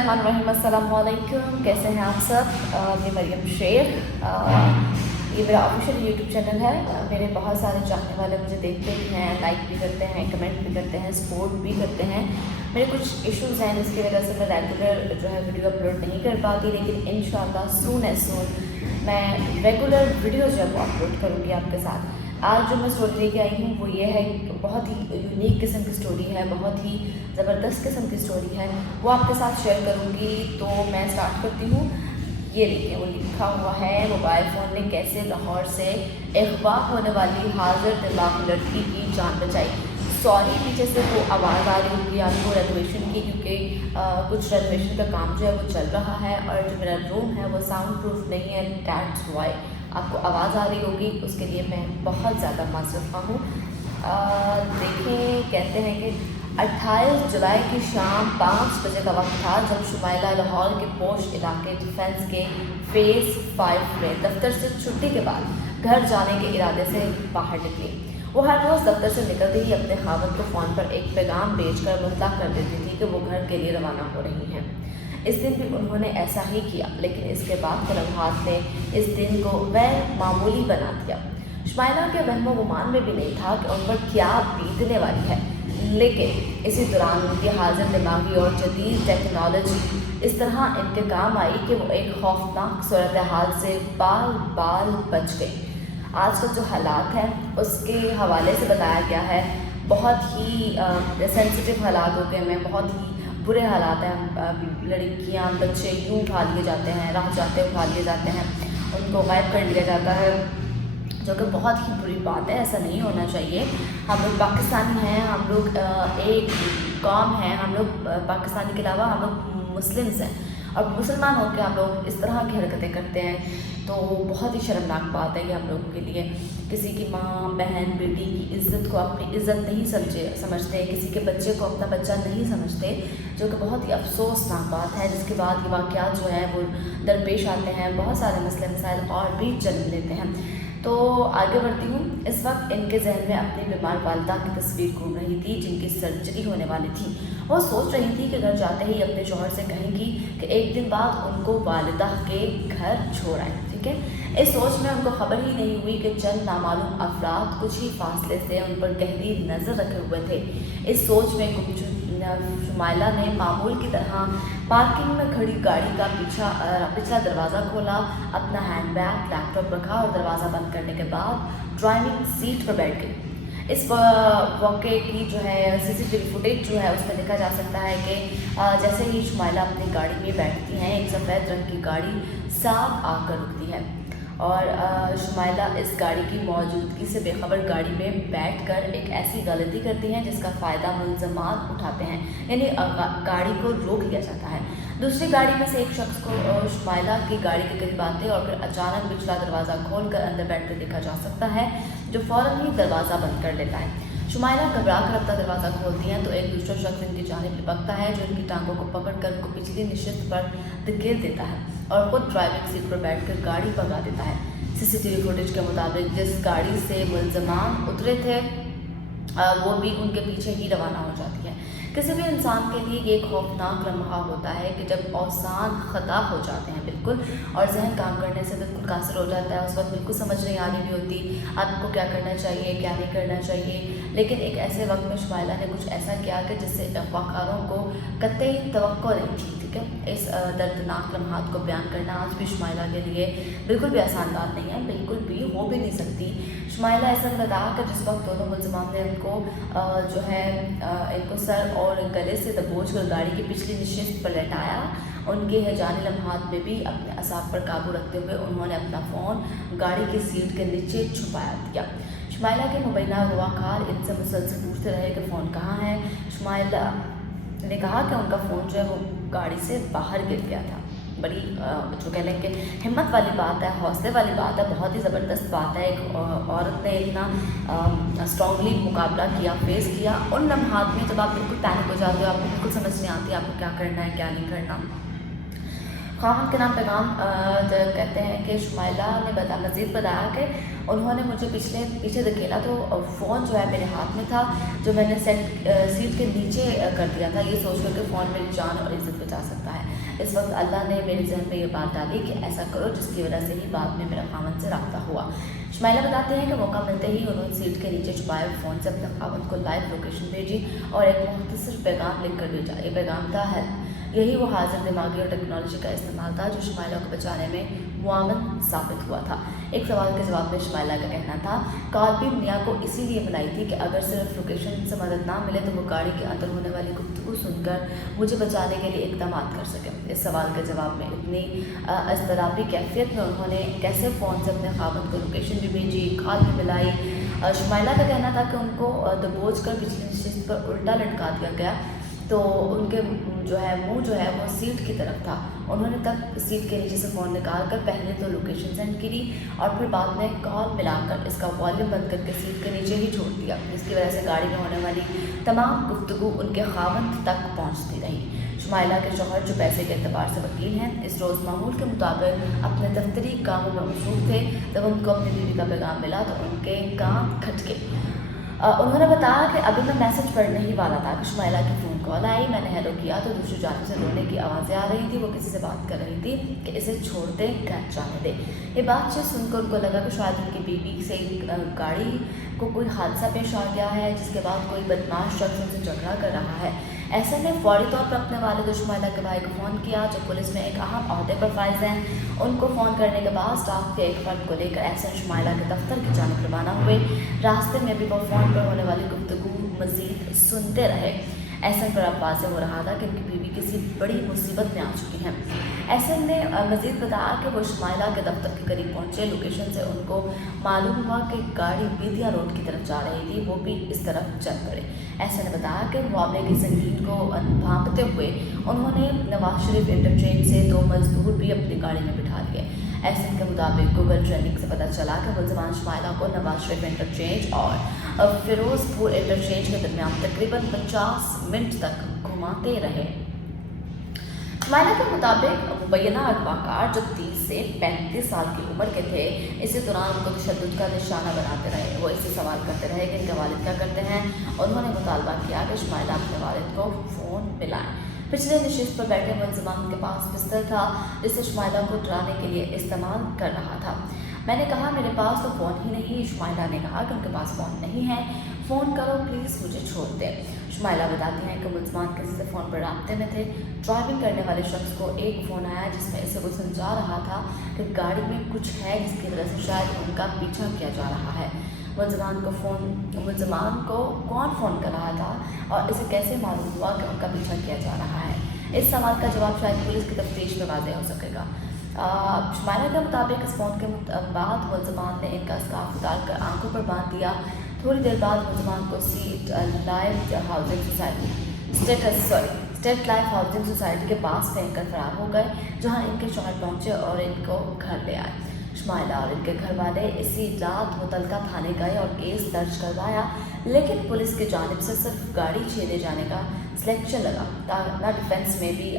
अस्सलाम वालेकुम, कैसे हैं आप सब। मैं मरियम शेख। ये मेरा ऑफिशियल यूट्यूब चैनल है। मेरे बहुत सारे चाहने वाले मुझे देखते भी हैं, लाइक भी करते हैं, कमेंट भी करते हैं, सपोर्ट भी करते हैं। मेरे कुछ इश्यूज़ हैं जिसकी वजह से मैं रेगुलर जो है वीडियो अपलोड नहीं कर पाती, लेकिन इंशाल्लाह सून एज सून मैं रेगुलर वीडियो जो है वो अपलोड करूँगी आपके साथ। आज जो मैं स्टोरी लेके आई हूँ वो ये है, बहुत ही यूनिक किस्म की स्टोरी है, बहुत ही ज़बरदस्त किस्म की स्टोरी है, वो आपके साथ शेयर करूँगी। तो मैं स्टार्ट करती हूँ। ये देखिए, वो लिखा हुआ है, मोबाइल फ़ोन ने कैसे लाहौर से अगवा होने वाली हाजिर दिमाग लड़की की जान बचाई। सॉरी, पीछे से वो आवाज़ आ रही होगी आपको रेनोवेशन की, क्योंकि कुछ रेनोवेशन का काम जो है वो चल रहा है और जो मेरा रूम है वो साउंड प्रूफ नहीं है, दैट्स व्हाई आपको आवाज़ आ रही होगी। उसके लिए मैं बहुत ज़्यादा माज़रत हूँ। देखें, कहते हैं कि 28 जुलाई की शाम 5 बजे का वक्त था जब शुमाइला लाहौर के पोश इलाके डिफेंस के फेज़ 5 में दफ्तर से छुट्टी के बाद घर जाने के इरादे से बाहर निकली। वो हर रोज़ दफ्तर से निकलते ही अपने खावत को फ़ोन पर एक पैगाम भेजकर मुतला कर देती थी कि वो घर के लिए रवाना हो रही हैं। इस दिन भी उन्होंने ऐसा ही किया, लेकिन इसके बाद के लम्हात ने इस दिन को गैर मामूली बना दिया। शुमाइला के वहमो गुमान में भी नहीं था कि उन पर क्या बीतने वाली है, लेकिन इसी दौरान उनकी हाजिर दिमागी और जदीद टेक्नोलॉजी इस तरह इनके काम आई कि वो एक खौफनाक सूरत हाल से बाल बाल बच गई। आज का जो हालात हैं उसके हवाले से बताया गया है, बहुत ही सेंसिटिव हालात हो गए हैं, बहुत ही बुरे हालात हैं। लड़कियां, बच्चे यूँ उठा लिए जाते हैं, राह जाते उठा लिए जाते हैं, उनको गायब कर लिया जाता है, जो कि बहुत ही बुरी बात है। ऐसा नहीं होना चाहिए। हम लोग पाकिस्तानी हैं, हम लोग एक कौम हैं, हम लोग पाकिस्तानी के अलावा हम लोग मुस्लिम्स हैं, और मुसलमान होकर हम लोग इस तरह की हरकतें करते हैं तो बहुत ही शर्मनाक बात है कि हम लोगों के लिए किसी की माँ, बहन, बेटी की इज़्ज़त को अपनी इज़्ज़त नहीं समझते, किसी के बच्चे को अपना बच्चा नहीं समझते, जो कि बहुत ही अफसोसनाक बात है। जिसके बाद ये वाक़यात जो है वो दरपेश आते हैं, बहुत सारे मसले मसाइल और भी जन्म लेते हैं। तो आगे बढ़ती हूँ। इस वक्त इनके जहन में अपनी बीमार वालिदा की तस्वीर घूम रही थी जिनकी सर्जरी होने वाली थी। वो सोच रही थी कि घर जाते ही अपने शौहर से कहेंगी कि एक दिन बाद उनको वालिदा के घर छोड़ आए। ठीक है, इस सोच में उनको खबर ही नहीं हुई कि चंद नामालूम अफराद कुछ ही फासले से उन पर गहरी नज़र रखे हुए थे। इस सोच में गुमशुदा शुमाइला ने मामूल की तरह पार्किंग में खड़ी गाड़ी का पिछला दरवाज़ा खोला, अपना हैंड बैग, लैपटॉप रखा और दरवाज़ा बंद करने के बाद ड्राइविंग सीट पर बैठ गई। इस वाक़े की जो है CCTV फुटेज जो है उसमें देखा जा सकता है कि जैसे ही शुमाइला अपनी गाड़ी में बैठती हैं, एक सफ़ेद रंग की गाड़ी साफ आकर रुकती है और शुमाइला इस गाड़ी की मौजूदगी से बेखबर गाड़ी में बैठकर एक ऐसी गलती करती हैं जिसका फ़ायदा मुल्ज़मान उठाते हैं, यानी गाड़ी को रोक लिया जाता है। दूसरी गाड़ी में से एक शख्स को शुमाइला की गाड़ी के करीब आते और फिर अचानक पिछला दरवाज़ा खोलकर अंदर बैठकर देखा जा सकता है, जो फ़ौरन ही दरवाज़ा बंद कर देता है। शुमाइला घबरा कर अपना दरवाज़ा खोलती हैं तो एक दूसरा शख्स इनकी जानिब लपकता है, जो इनकी टांगों को पकड़कर उनको पिछली नशिस्त पर धकेल देता है और ख़ुद ड्राइविंग सीट पर बैठकर गाड़ी भगा देता है। CCTV फुटेज के मुताबिक जिस गाड़ी से मुल्ज़मान उतरे थे वो भी उनके पीछे ही रवाना हो जाती है। किसी भी इंसान के लिए ये खौफनाक लम्हा होता है कि जब औसान ख़ता हो जाते हैं बिल्कुल, और जहन काम करने से बिल्कुल कासिर हो जाता है। उस वक्त बिल्कुल समझ नहीं आ रही भी होती आपको क्या करना चाहिए, क्या नहीं करना चाहिए। लेकिन एक ऐसे वक्त में शुमाइला ने कुछ ऐसा किया कि जिससे अगवाकारों को कतई तवक्को नहीं थी। ठीक है, इस दर्दनाक लम्हात को बयान करना आज भी शुमाइला के लिए बिल्कुल भी आसान बात नहीं है, बिल्कुल भी हो भी नहीं सकती। शुमाइला ऐसा बता कि जिस वक्त दोनों मुल्ज़मान ने उनको जो है इनको सर और गले से दबोच कर गाड़ी की पिछली नशिस्त पर लेटाया, उनके हैजानी लम्हात में भी अपने असाब पर काबू रखते हुए उन्होंने अपना फ़ोन गाड़ी की सीट के नीचे छुपाया दिया। शुमाइला के मुबैना गवाहकार इनसे मुसलसल पूछते रहे कि फ़ोन कहाँ है। शुमाइला ने कहा कि उनका फ़ोन जो है वो गाड़ी से बाहर गिर गया था। बड़ी जो कह लें कि हिम्मत वाली बात है, हौसले वाली बात है, बहुत ही ज़बरदस्त बात है। एक औरत ने इतना स्ट्रॉन्गली मुकाबला किया, फेस किया। उन लम्हात में जब आप बिल्कुल पैनिक हो जाते हो, आपको बिल्कुल समझ नहीं आती आपको क्या करना है, क्या नहीं करना। खामन के नाम पैगाम कहते हैं कि शुमाइला ने मज़ीद बताया कि उन्होंने मुझे पीछे धकेला तो फ़ोन जो है मेरे हाथ में था, जो मैंने सीट के नीचे कर दिया था, ये सोच कर कि फ़ोन मेरी जान और इज़्ज़त बचा सकता है। इस वक्त अल्लाह ने मेरे जहन में ये बात डाली कि ऐसा करो जिसकी वजह से ही बाद में मेरा खामन से रब्ता हुआ। शुमाइला बताते हैं कि मौका मिलते ही उन्होंने सीट के नीचे छुपाए फ़ोन से अपने खामन को लाइव लोकेशन भेजी और एक मुख्तसर पैगाम लिख कर भेजा। ये पैगाम था हेल्प। यही वो हाजिर दिमागी और टेक्नोलॉजी का इस्तेमाल था जो शुमाइला को बचाने में मुआवन साबित हुआ था। एक सवाल के जवाब में शुमाइला का कहना था, कारबीन मियाँ को इसीलिए बुलाई थी कि अगर सिर्फ लोकेशन से मदद ना मिले तो वो गाड़ी के अंदर होने वाली गुफ्तगू सुनकर मुझे बचाने के लिए इक़दाम कर सके। इस सवाल के जवाब में इतनी अज़दराबी कैफियत में उन्होंने कैसे फ़ोन से अपने खामन को लोकेशन भी भेजी, खाद भी मिलाई। शुमाइला का कहना था कि उनको दबोच कर पिछली नशिस्त पर उल्टा लटका दिया गया तो उनके मुंह जो है वो सीट की तरफ था। उन्होंने तब सीट के नीचे से फ़ोन निकाल कर पहले तो लोकेशन सेंड करी और फिर बाद में कॉल मिलाकर इसका वॉल्यूम बंद करके सीट के नीचे ही छोड़ दिया, जिसकी वजह से गाड़ी में होने वाली तमाम गुफ्तगू उनके खावंद तक पहुंचती रही। शुमाइला के शौहर जो पैसे के एतबार से वकील हैं, इस रोज़ मामूल के मुताबिक अपने दफ्तरी कामों में मसरूफ़ थे। जब उनको अपनी बीवी का पैगाम मिला तो उनके कान खटके। उन्होंने बताया कि अभी मैं मैसेज पढ़ने ही वाला था कि शुमाइला की फ़ोन कॉल आई। मैंने हेलो किया तो दूसरी जानब से रोने की आवाज़ें आ रही थी। वो किसी से बात कर रही थी कि इसे छोड़ दे, घर जाने दे। ये बातचीत सुनकर उनको लगा कि शायद उनकी बीवी से गाड़ी को कोई हादसा पेश आ गया है, जिसके बाद कोई बदमाश शख्स उनसे झगड़ा कर रहा है। ऐसे में फौरी तौर पर अपने वालिद शुमाइला के भाई को फ़ोन किया जो पुलिस में एक अहम अहदे पर फाइज हैं। उनको फ़ोन करने के बाद स्टाफ के एक फ़र्द को लेकर एहसन शुमाइला के दफ्तर की जानिब रवाना हुए। रास्ते में भी वो फ़ोन पर होने वाली गुफ्तगू मज़ीद सुनते रहे। एहसन पर अब वाज़ेह हो रहा था कि उनकी बीवी किसी बड़ी मुसीबत में आ चुकी हैं। एहसन ने मज़ीद बताया कि वो शुमाइला के दफ्तर के करीब पहुँचे। लोकेशन से उनको मालूम हुआ कि गाड़ी बेदिया रोड की तरफ जा रही थी, वो भी इस तरफ चल पड़े। एहसन ने बताया कि मामले की संगीन को भांपते हुए उन्होंने नवाज शरीफ इंटरचेंज से 2 मजदूर भी अपनी गाड़ी में बिठा लिए। एहसन के मुताबिक गूगल ट्रेनिंग से पता चला कि मुलज़मान शुमाइला को नवाज शरीफ इंटरचेंज और फिरोज़पुर इंटरचेंज के दरमियान तकरीबन 50 मिनट तक घुमाते रहे। शुमाइला के मुताबिक मुबैना अगवाकार जो 30 से 35 साल की उम्र के थे, इसी दौरान उनको तशद्दुद का निशाना बनाते रहे। वो इससे सवाल करते रहे कि इनके वालिद क्या करते हैं। उन्होंने मुतालबा किया कि शुमाइला अपने वालिद को फ़ोन मिलाएं। पिछले नशिस्त पर बैठे मुलज़मान के पास पिस्तौल था जिसे शुमाइला को डराने के लिए इस्तेमाल कर रहा था। मैंने कहा मेरे पास तो फ़ोन ही नहीं। शुमाइला ने कहा कि उनके पास फ़ोन नहीं है, फ़ोन करो प्लीज़, मुझे छोड़ दें। शुमाइला बताती हैं कि मुलज़मान किसी से फ़ोन पर राब्ते में थे। ड्राइविंग करने वाले शख्स को एक फ़ोन आया जिसमें इसे वो समझा रहा था कि गाड़ी में कुछ है जिसकी वजह से शायद उनका पीछा किया जा रहा है। मुलज़मान को कौन फ़ोन कर रहा था और इसे कैसे मालूम हुआ कि उनका पीछा किया जा रहा है? इस सवाल का जवाब शायद पुलिस की तफ्तीश में वाज़ेह हो सकेगा। शुमाइला के मुताबिक इस फ़ोन के बाद मुलज़मान ने इनका स्कार्फ उतार कर आंखों पर बांध दिया। थोड़ी देर बाद मुलज़मान को स्टेट लाइफ हाउसिंग सोसाइटी के पास फेंक कर फरार हो गए, जहां इनके शौहर पहुंचे और इनको घर ले आए। शुमाइला और इनके घर वाले इसी रात मुतलका थाने गए और केस दर्ज करवाया, लेकिन पुलिस की जानिब से सिर्फ गाड़ी छीने जाने का सिलेक्शन लगा। ना डिफेंस में भी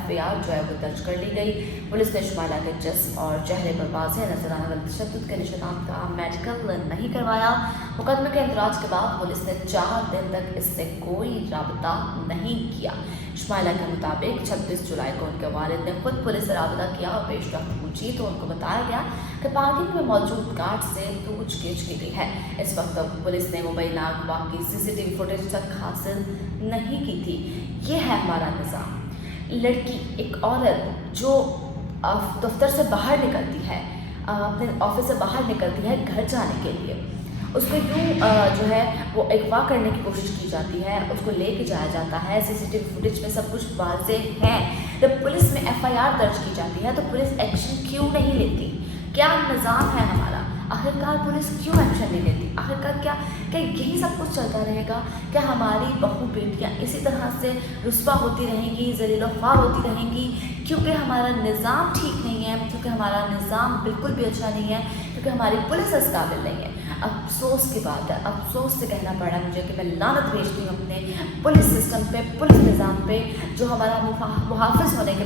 FIR जो है वो दर्ज कर ली गई। पुलिस ने शुमाइला के जिस्म और चेहरे पर वाज़ेह नजर आने वाले तशद्दुद के निशानात का मेडिकल नहीं करवाया। मुकदमे के इंदराज के बाद पुलिस ने 4 दिन तक इससे कोई राबता नहीं किया। शुमाइला के मुताबिक 26 जुलाई को उनके वालिद ने खुद पुलिस से राबता किया और पेशरफ्त पूछी तो उनको बताया गया कि पार्किंग में मौजूद गार्ड से पूछगिछ की गई है। इस वक्त तक पुलिस ने मुबैना अगवा की CCTV फुटेज तक हासिल नहीं की थी। ये है हमारा निज़ाम। लड़की, एक औरत जो दफ्तर से बाहर निकलती है, अपने ऑफिस से बाहर निकलती है घर जाने के लिए, उसको यूँ जो है वो अगवा करने की कोशिश की जाती है, उसको लेके जाया जाता है। CCTV फुटेज में सब कुछ वाज़ेह है। जब पुलिस में FIR दर्ज की जाती है तो पुलिस एक्शन क्यों नहीं लेती? क्या निज़ाम है हमारा? आखिरकार पुलिस क्यों एक्शन नहीं लेती? आखिरकार क्या यही सब कुछ चलता रहेगा? क्या हमारी बहू बेटियाँ इसी तरह से रुस्वा होती रहेंगी, ज़लील ख्वार होती रहेंगी क्योंकि हमारा निज़ाम ठीक नहीं है, क्योंकि हमारा निज़ाम बिल्कुल भी अच्छा नहीं है, क्योंकि हमारी पुलिस इस काबिल नहीं है? अफसोस की बात है, अफसोस से कहना पड़ा मुझे कि मैं लानत भेजती हूँ अपने पुलिस सिस्टम पे, पुलिस निज़ाम पे, जो हमारा मुहाफ़िज़ होने के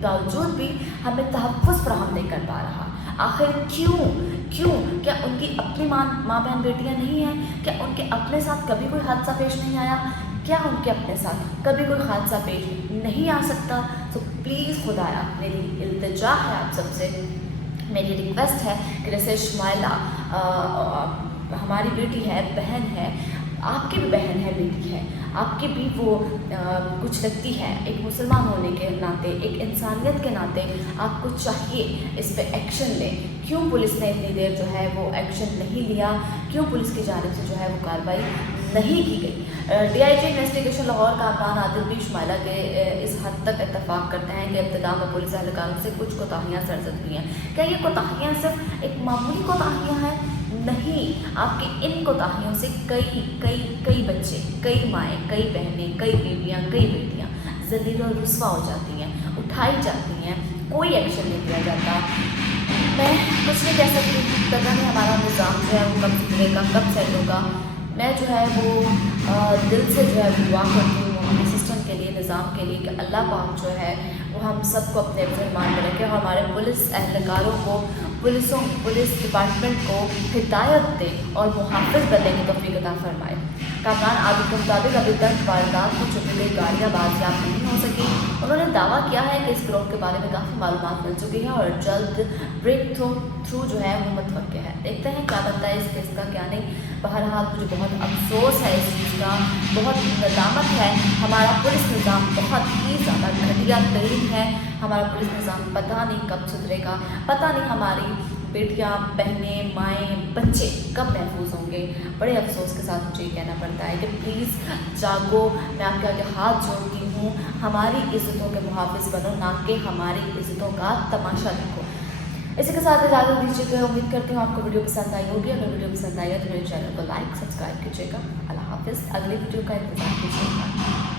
बावजूद भी हमें तहफ़्फ़ुज़ फ़राहम नहीं कर पा रहा। आखिर क्यों? क्या उनकी अपनी माँ बहन बेटियाँ नहीं हैं? क्या उनके अपने साथ कभी कोई हादसा पेश नहीं आया? کیا ان کے اپنے ساتھ کبھی کوئی حادثہ پیش نہیں آ سکتا؟ تو پلیز خدایا میری التجا ہے آپ سب سے، میری ریکویسٹ ہے کہ جیسے شمائلہ ہماری بیٹی ہے، بہن ہے، آپ کی بھی بہن ہے، بیٹی ہے، آپ کی بھی وہ کچھ لگتی ہے، ایک مسلمان ہونے کے ناطے، ایک انسانیت کے ناطے آپ کو چاہیے اس پہ ایکشن لیں۔ کیوں پولیس نے اتنی دیر جو ہے وہ ایکشن نہیں لیا؟ کیوں پولیس کی جانب سے جو ہے وہ کارروائی نہیں کی گئی؟ DIG انویسٹیگیشن لاہور کامران عادل بھی شمائلہ کے اس حد تک اتفاق کرتے ہیں کہ ابتدا میں پولیس اہلکاروں سے کچھ کوتاہیاں سرزد ہوئی ہیں۔ کیا یہ کوتاہیاں صرف ایک معمولی کوتاہیاں ہیں؟ نہیں، آپ کی ان کوتاہیوں سے کئی بچے، کئی مائیں، کئی بہنیں، کئی بیویاں، کئی بیٹیاں ذلیل و رسوا ہو جاتی ہیں، اٹھائی جاتی ہیں، کوئی ایکشن نہیں لیا جاتا۔ میں کچھ نہیں کہہ سکتی، پتہ نہیں ہمارا نظام جو ہے وہ کب سدھرے گا، کب صحیح ہوگا۔ میں جو ہے وہ دل سے جو ہے دعا کرتی ہوں ہمارے سسٹم کے لیے، نظام کے لیے، کہ اللہ پاک جو ہے وہ ہم سب کو اپنے فرمان میں رکھے اور ہمارے پولیس اہلکاروں کو، پولیس ڈپارٹمنٹ کو ہدایت دے اور محافظ بننے کی توفیق عطا فرمائے۔ کامران عادل کے مطابق ابھی تک واردات کو چھپی گئی گاڑیاں بازیاب نہیں ہو سکی۔ انہوں نے دعویٰ کیا ہے کہ اس گروہ کے بارے میں کافی معلومات مل چکی ہیں اور جلد بریک تھرو جو ہے وہ متوقع ہے۔ دیکھتے ہیں کیا بنتا ہے اس کیس کا، کیا نہیں۔ بہرحال مجھے بہت افسوس ہے اس چیز کا، بہت ندامت ہے۔ ہمارا پولیس نظام بہت ہی زیادہ گھٹیا ترین ہے۔ ہمارا پولیس نظام پتہ نہیں کب سدھرے گا، پتہ نہیں ہماری بیٹیاں، بہنیں، مائیں، بچے کب محفوظ ہوں گے۔ بڑے افسوس کے ساتھ مجھے یہ کہنا پڑتا ہے کہ پلیز جاگو، میں آپ کے آگے ہاتھ جوڑتی ہوں، ہماری عزتوں کے محافظ بنو، نہ کہ ہماری عزتوں کا تماشا دیکھو۔ اسی کے ساتھ اجازت دیجیے کہ امید کرتی ہوں آپ کو ویڈیو پسند آئی ہوگی۔ اگر ویڈیو پسند آئی ہے تو میرے چینل کو لائک، سبسکرائب کیجیے گا۔ اللہ حافظ، اگلی ویڈیو کا انتظار کیجیے گا۔